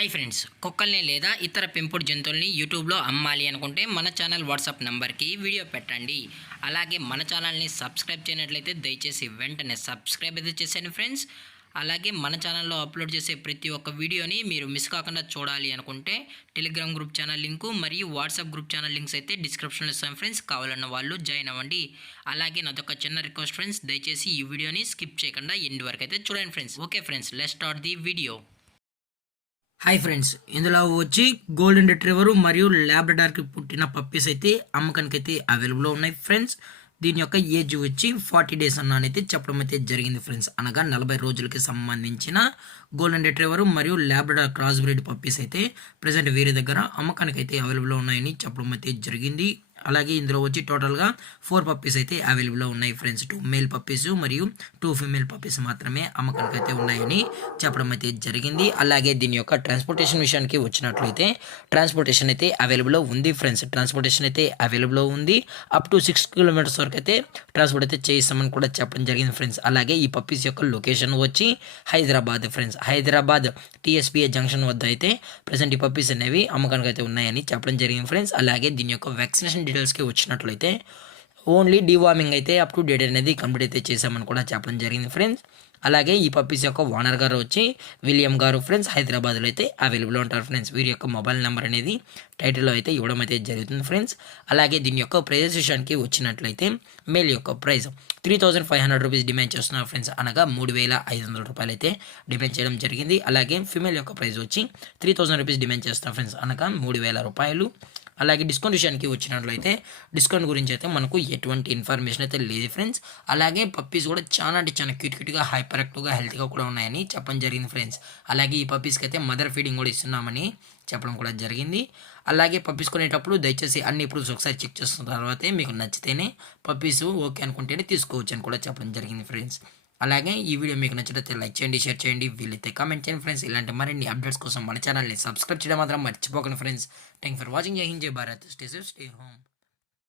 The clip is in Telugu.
హాయ్ ఫ్రెండ్స్, కుక్కల్ని లేదా ఇతర పెంపుడు జంతువుల్ని యూట్యూబ్లో అమ్మాలి అనుకుంటే మన ఛానల్ వాట్సాప్ నెంబర్కి వీడియో పెట్టండి. అలాగే మన ఛానల్ని సబ్స్క్రైబ్ చేయనట్లయితే దయచేసి వెంటనే సబ్స్క్రైబ్ అయితే చేసేయండి ఫ్రెండ్స్. అలాగే మన ఛానల్లో అప్లోడ్ చేసే ప్రతి ఒక్క వీడియోని మీరు మిస్ కాకుండా చూడాలి అనుకుంటే టెలిగ్రామ్ గ్రూప్ ఛానల్ లింకు మరియు వాట్సాప్ గ్రూప్ ఛానల్ లింక్స్ అయితే డిస్క్రిప్షన్లో ఇస్తాం ఫ్రెండ్స్. కావాలన్న వాళ్ళు జాయిన్ అవ్వండి. అలాగే నాదొక చిన్న రిక్వెస్ట్ ఫ్రెండ్స్, దయచేసి ఈ వీడియోని స్కిప్ చేయకుండా ఎండ్ వరకు అయితే చూడండి friends. Okay friends, let's start the video. Hi friends, ఇందులో వచ్చి గోల్డెన్ రిట్రీవర్ మరియు ల్యాబ్రడార్కి పుట్టిన పప్పీస్ అయితే అమ్మకానికి అయితే అవైలబుల్లో ఉన్నాయి ఫ్రెండ్స్. దీని యొక్క ఏజ్ వచ్చి 40 డేస్ అన్నైతే చెప్పడం అయితే జరిగింది ఫ్రెండ్స్. అనగా 40 రోజులకి సంబంధించిన గోల్డెన్ రిట్రీవర్ మరియు ల్యాబ్రడార్ క్రాస్ బ్రీడ్ పప్పీస్ అయితే ప్రజెంట్ వీరి దగ్గర అమ్మకానికి అయితే అవైలబుల్లో ఉన్నాయని చెప్పడం అయితే జరిగింది. అలాగే ఇందులో వచ్చి టోటల్గా 4 పప్పీస్ అయితే అవైలబుల్లో ఉన్నాయి ఫ్రెండ్స్. 2 మేల్ పప్పీస్ మరియు 2 ఫీమేల్ పప్పీస్ మాత్రమే అమ్మకానికి అయితే ఉన్నాయని చెప్పడం అయితే జరిగింది. అలాగే దీని యొక్క ట్రాన్స్పోర్టేషన్ విషయానికి వచ్చినట్లయితే ట్రాన్స్పోర్టేషన్ అయితే అవైలబుల్లో ఉంది ఫ్రెండ్స్. ట్రాన్స్పోర్టేషన్ అయితే అవైలబుల్లో ఉంది. అప్ టు 6 కిలోమీటర్స్ వరకు అయితే ట్రాన్స్పోర్ట్ అయితే చేయిస్తామని కూడా చెప్పడం జరిగింది ఫ్రెండ్స్. అలాగే ఈ పప్పీస్ యొక్క లొకేషన్ వచ్చి Hyderabad friends. Hyderabad TSPA junction వద్ద అయితే ప్రజెంట్ ఈ పప్పీస్ అనేవి అమ్మకానికి అయితే ఉన్నాయని చెప్పడం జరిగింది ఫ్రెండ్స్. అలాగే దీని యొక్క వ్యాక్సినేషన్ డీటెయిల్స్కి వచ్చినట్లయితే ఓన్లీ డీవార్మింగ్ అయితే అప్ టు డేట్ అనేది కంప్లీట్ అయితే చేసామని కూడా చెప్పడం జరిగింది ఫ్రెండ్స్. అలాగే ఈ పప్పీస్ యొక్క ఓనర్ గారు వచ్చి విలియం గారు ఫ్రెండ్స్, హైదరాబాద్లో అయితే అవైలబుల్ ఉంటారు ఫ్రెండ్స్. వీరి యొక్క మొబైల్ నెంబర్ అనేది టైటిల్లో అయితే ఇవ్వడం అయితే జరుగుతుంది ఫ్రెండ్స్. అలాగే దీని యొక్క ప్రైజెస్ విషయానికి వచ్చినట్లయితే మేల్ యొక్క ప్రైస్ 3500 రూపీస్ డిమాండ్ చేస్తున్నారు ఫ్రెండ్స్. అనగా 3500 రూపాయలు అయితే డిమాండ్ చేయడం జరిగింది. అలాగే ఫిమేల్ యొక్క ప్రైస్ వచ్చి 3000 రూపీస్ డిమాండ్ చేస్తున్నారు ఫ్రెండ్స్. అనగా 3000 రూపాయలు. అలాగే డిస్కౌంట్ విషయానికి వచ్చినట్లయితే డిస్కౌంట్ గురించి అయితే మనకు ఎటువంటి ఇన్ఫర్మేషన్ అయితే లేదు ఫ్రెండ్స్. అలాగే పప్పీస్ కూడా చాలా అంటే చాలా క్యూట్గా హైపర్ యాక్టివ్గా హెల్తీగా కూడా ఉన్నాయని చెప్పడం జరిగింది ఫ్రెండ్స్. అలాగే ఈ పప్పీస్కి అయితే మదర్ ఫీడింగ్ కూడా ఇస్తున్నామని చెప్పడం కూడా జరిగింది. అలాగే పప్పీస్ కొనేటప్పుడు దయచేసి అన్ని ప్రూఫ్స్ ఒకసారి చెక్ చేస్తున్న తర్వాతే మీకు నచ్చితేనే పప్పీస్ ఓకే అనుకుంటేనే తీసుకోవచ్చు అని కూడా చెప్పడం జరిగింది ఫ్రెండ్స్. అలాగే ఈ వీడియో మీకు నచ్చితే లైక్ చేయండి, షేర్ చేయండి, వీలైతే కామెంట్ చేయండి ఫ్రెండ్స్. ఇలాంటి మరిన్ని అప్డేట్స్ కోసం మన ఛానల్ని సబ్స్క్రైబ్ చేయడం మాత్రం మర్చిపోకండి ఫ్రెండ్స్. Thank for watching. జై హింద్, జై Bharat. Stay safe, stay home.